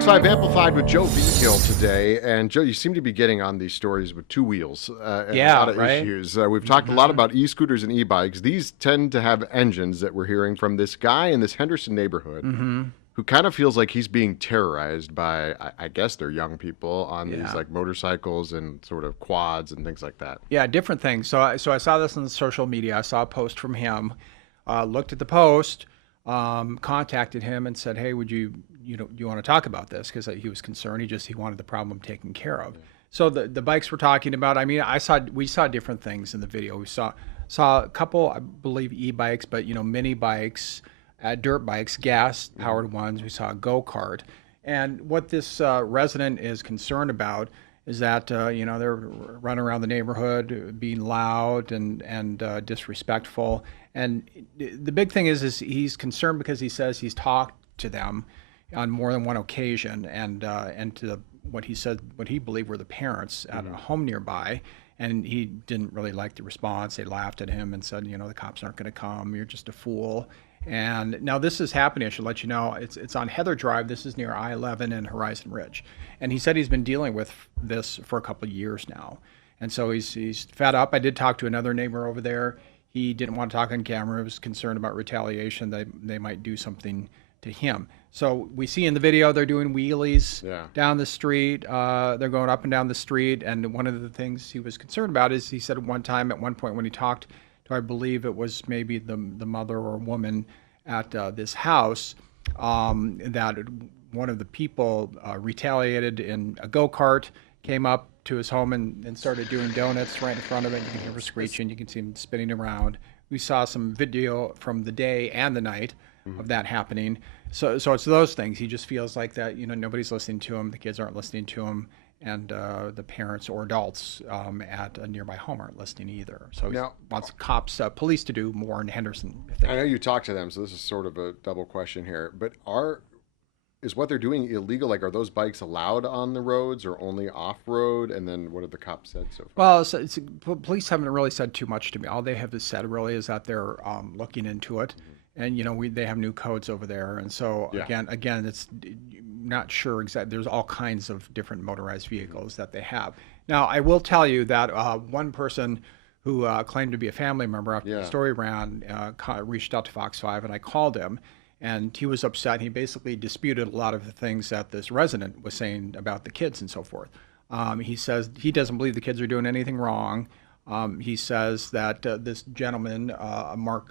Fox 5 Amplified with Joe Vigil today. And Joe, you seem to be getting on these stories with two wheels and a lot of issues. We've talked a lot about e-scooters and e-bikes. These tend to have engines that we're hearing from this guy in this Henderson neighborhood who kind of feels like he's being terrorized by, I guess they're young people on these like motorcycles and sort of quads and things like that. Yeah, different things. So I saw this on social media. I saw a post from him, looked at the post, contacted him and said, hey, would you want to talk about this? Because he was concerned. He wanted the problem taken care of. So the bikes we're talking about, I mean, we saw different things in the video. We saw a couple, I believe, e-bikes, but mini bikes, dirt bikes, gas powered ones. We saw a go-kart. And what this resident is concerned about is that they're running around the neighborhood being loud and disrespectful. And the big thing is he's concerned because he says he's talked to them on more than one occasion, and to what he believed were the parents at a home nearby, and he didn't really like the response. They laughed at him and said, the cops aren't going to come. You're just a fool. And now this is happening. I should let you know. It's on Heather Drive. This is near I-11 and Horizon Ridge. And he said he's been dealing with this for a couple of years now, and so he's fed up. I did talk to another neighbor over there. He didn't want to talk on camera. He was concerned about retaliation. They might do something to him. So we see in the video they're doing wheelies down the street. They're going up and down the street. And one of the things he was concerned about is he said at one point when he talked to, I believe it was maybe the mother or woman at this house, that one of the people retaliated in a go-kart, came up to his home and started doing donuts right in front of it. You can hear her screeching. You can see him spinning around. We saw some video from the day and the night of that happening. So it's those things. He just feels like that, nobody's listening to him. The kids aren't listening to him. And the parents or adults at a nearby home aren't listening either. So he wants police to do more in Henderson. I know you talked to them, so this is sort of a double question here. But is what they're doing illegal? Like, are those bikes allowed on the roads or only off-road? And then what have the cops said so far? Well, police haven't really said too much to me. All they have said really is that they're looking into it. And, they have new codes over there. And so, again, it's not sure exactly. There's all kinds of different motorized vehicles that they have. Now, I will tell you that one person who claimed to be a family member after the story ran reached out to Fox 5, and I called him. And he was upset. He basically disputed a lot of the things that this resident was saying about the kids and so forth. He says he doesn't believe the kids are doing anything wrong. He says that this gentleman, Mark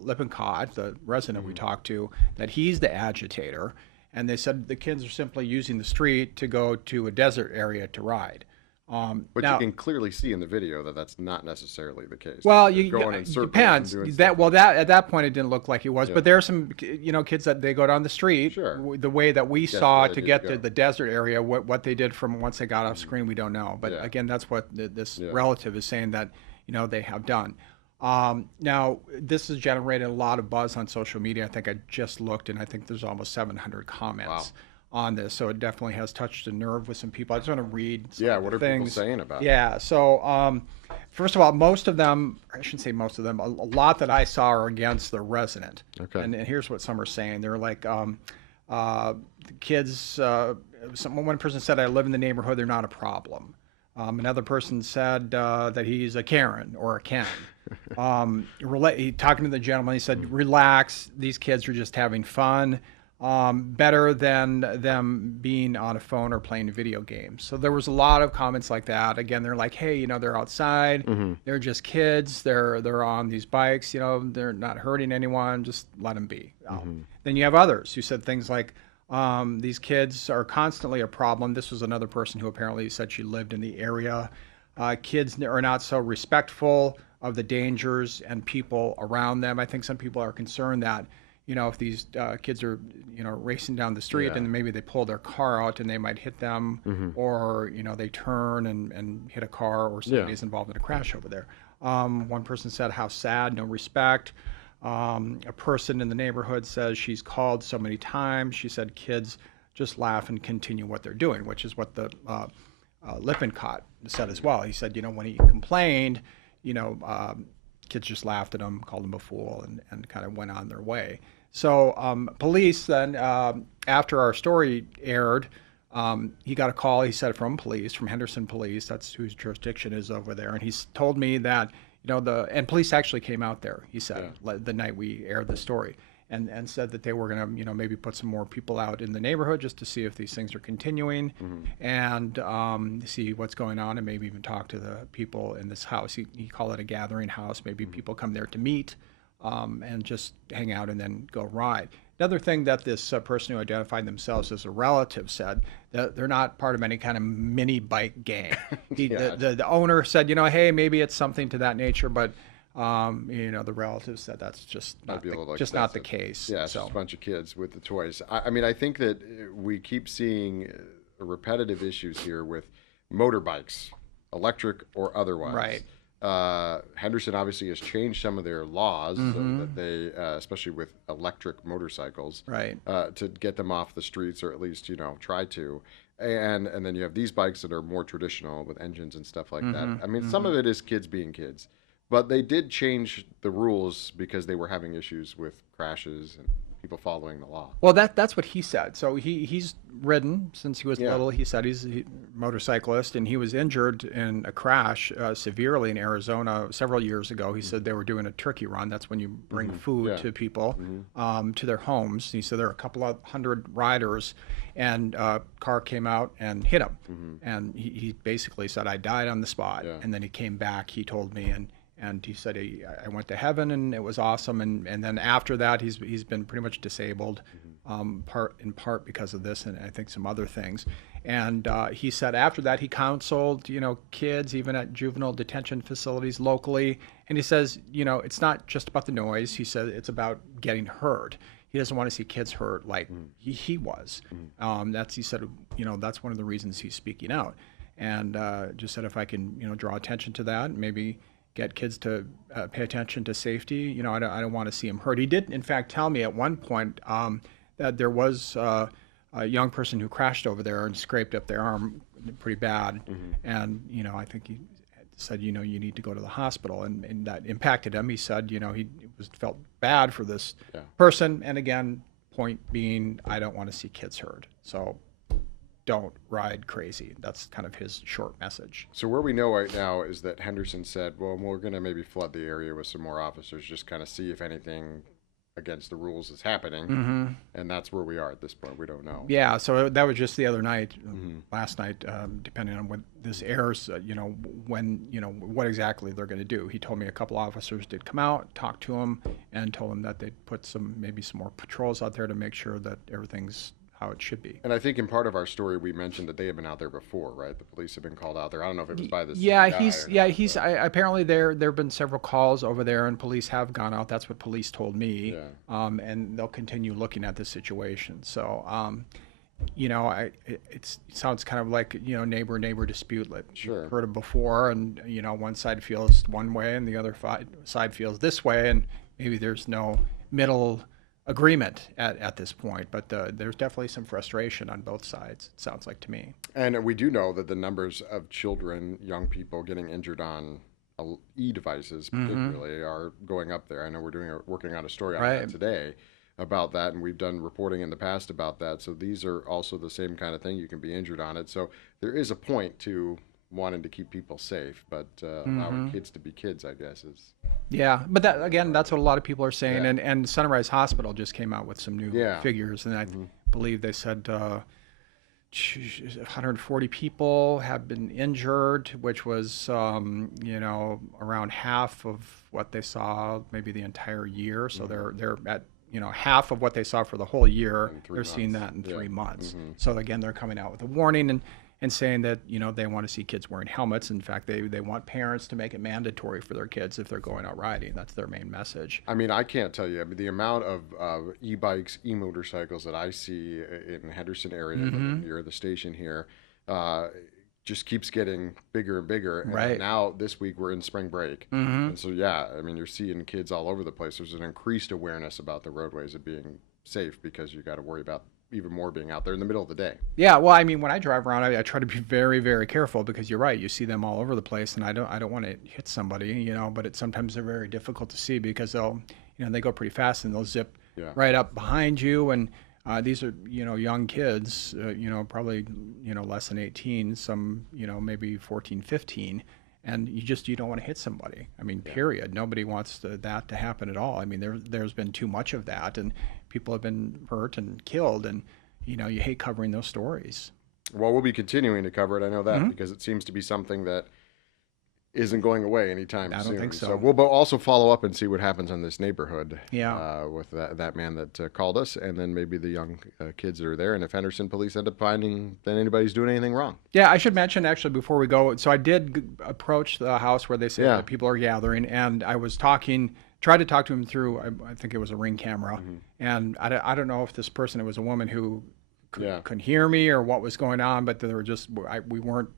Lippincott, the resident we talked to, that he's the agitator. And they said the kids are simply using the street to go to a desert area to ride. But now, you can clearly see in the video that that's not necessarily the case. Well, it depends. At that point it didn't look like it was, but there are some kids that they go down the street the way that we saw to get to the desert area. What they did from once they got off screen, we don't know. But again, that's what this relative is saying that they have done. Now this has generated a lot of buzz on social media. I think I just looked, and I think there's almost 700 comments. Wow. On this, so it definitely has touched a nerve with some people. I just want to read some what are people saying about it? Yeah, so first of all, most of them, I shouldn't say most of them, a lot that I saw are against the resident. Okay. And here's what some are saying. They're like, the kids, one person said, I live in the neighborhood, they're not a problem. Another person said that he's a Karen or a Ken. Talking to the gentleman, he said, relax, these kids are just having fun. Better than them being on a phone or playing video games. So there was a lot of comments like that. Again, they're like, hey, they're outside. They're just kids. They're on these bikes. They're not hurting anyone. Just let them be. Then you have others who said things like, these kids are constantly a problem. This was another person who apparently said she lived in the area. Kids are not so respectful of the dangers and people around them. I think some people are concerned that if these kids are, racing down the street and maybe they pull their car out and they might hit them, or, they turn and hit a car, or somebody's involved in a crash over there. One person said, how sad, no respect. A person in the neighborhood says she's called so many times. She said kids just laugh and continue what they're doing, which is what the Lippincott said as well. He said, when he complained, kids just laughed at him, called him a fool, and kind of went on their way. So police then after our story aired, he got a call. He said from police, from Henderson Police. That's whose jurisdiction is over there. And he's told me that and police actually came out there. He said the night we aired the story, and said that they were going to maybe put some more people out in the neighborhood just to see if these things are continuing, and see what's going on, and maybe even talk to the people in this house. He called it a gathering house. Maybe people come there to meet, and just hang out and then go ride. Another thing that this person who identified themselves as a relative said, that they're not part of any kind of mini bike gang. The owner said, hey, maybe it's something to that nature, but the relative said that's just not the case. Yeah, it's just a bunch of kids with the toys. I think that we keep seeing repetitive issues here with motorbikes, electric or otherwise. Right. Henderson obviously has changed some of their laws so that they, especially with electric motorcycles, right, to get them off the streets, or at least try to. And then you have these bikes that are more traditional with engines and stuff like that. Some of it is kids being kids, but they did change the rules because they were having issues with crashes and people following the law. Well, that's what he said. So he's ridden since he was little. He said he's a motorcyclist, and he was injured in a crash severely in Arizona several years ago. He said they were doing a turkey run. That's when you bring food to people, to their homes. He said there were a couple of hundred riders, and a car came out and hit him. And he basically said, I died on the spot. And then he came back, he told me, and he said, I went to heaven and it was awesome. And then after that, he's been pretty much disabled, in part because of this, and I think some other things. And he said after that, he counseled, kids, even at juvenile detention facilities locally. And he says, it's not just about the noise. He said it's about getting heard. He doesn't want to see kids hurt like he was. He said, that's one of the reasons he's speaking out. And just said if I can, draw attention to that, maybe get kids to pay attention to safety. I don't want to see them hurt. He did, in fact, tell me at one point that there was a young person who crashed over there and scraped up their arm pretty bad. And, I think he said, you need to go to the hospital. And that impacted him. He said, he felt bad for this person. And again, point being, I don't want to see kids hurt. So don't ride crazy. That's kind of his short message. So where we know right now is that Henderson said, well, we're going to maybe flood the area with some more officers, just kind of see if anything against the rules is happening. And that's where we are at this point. We don't know. Yeah, so that was just the other night, last night, depending on when this airs, what exactly they're going to do. He told me a couple officers did come out, talk to him, and told him that they'd put maybe some more patrols out there to make sure that everything's how it should be. And I think in part of our story we mentioned that they have been out there before, right? The police have been called out there. I don't know if it was by this. Apparently there have been several calls over there, and police have gone out. That's what police told me. And they'll continue looking at the situation. So, it sounds kind of like neighbor dispute. Like you've heard it before, and one side feels one way and the other side feels this way, and maybe there's no middle agreement at this point, but there's definitely some frustration on both sides, it sounds like to me. And we do know that the numbers of children, young people getting injured on e-devices particularly are going up there. I know we're working on a story on that today about that, and we've done reporting in the past about that. So these are also the same kind of thing. You can be injured on it. So there is a point to wanting to keep people safe, but allowing kids to be kids, I guess, is... Yeah, but that's what a lot of people are saying. And Sunrise Hospital just came out with some new figures, and I believe they said 140 people have been injured, which was around half of what they saw maybe the entire year. So they're at half of what they saw for the whole year. They're seeing that in 3 months. So again, they're coming out with a warning and saying that they want to see kids wearing helmets. In fact, they want parents to make it mandatory for their kids if they're going out riding. That's their main message. I can't tell you. The amount of e-bikes, e-motorcycles that I see in the Henderson area near the station here just keeps getting bigger and bigger. And now this week we're in spring break. And so, you're seeing kids all over the place. There's an increased awareness about the roadways of being safe because you got to worry about even more being out there in the middle of the day. Yeah, well, when I drive around, I try to be very, very careful because you're right. You see them all over the place, and I don't want to hit somebody, but sometimes they're very difficult to see because they go pretty fast and they'll zip right up behind you. And These are, young kids, probably, less than 18, some, maybe 14, 15. And you don't want to hit somebody. I mean, period. Nobody wants that to happen at all. I mean, there's been too much of that, and people have been hurt and killed, and, you hate covering those stories. Well, we'll be continuing to cover it. I know that because it seems to be something that isn't going away anytime soon. I don't think so. So we'll also follow up and see what happens in this neighborhood. Yeah. With that man that called us, and then maybe the young kids that are there, and if Henderson police end up finding that anybody's doing anything wrong. Yeah, I should mention actually before we go. So I did approach the house where they say that people are gathering, and I was tried to talk to him through. I think it was a Ring camera, and I don't know if this person, it was a woman who couldn't hear me or what was going on, but there were we weren't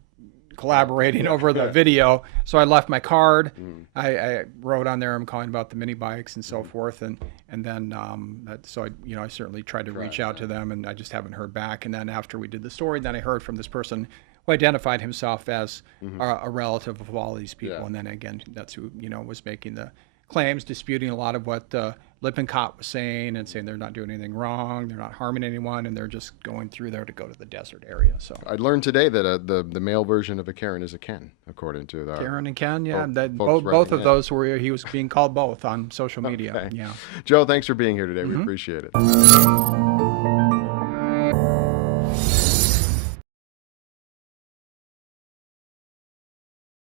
collaborating over the video, so I left my card. I wrote on there, I'm calling about the mini bikes and so forth, and then I certainly tried to reach out to them, and I just haven't heard back. And then after we did the story, then I heard from this person who identified himself as a relative of all these people, and then again, that's who was making the claims, disputing a lot of what Lippincott was saying, and saying they're not doing anything wrong, they're not harming anyone, and they're just going through there to go to the desert area. So I learned today that the male version of a Karen is a Ken, according to the Karen and Ken. Yeah, both of those he was being called both on social media. Okay. Yeah. Joe, thanks for being here today. We appreciate it.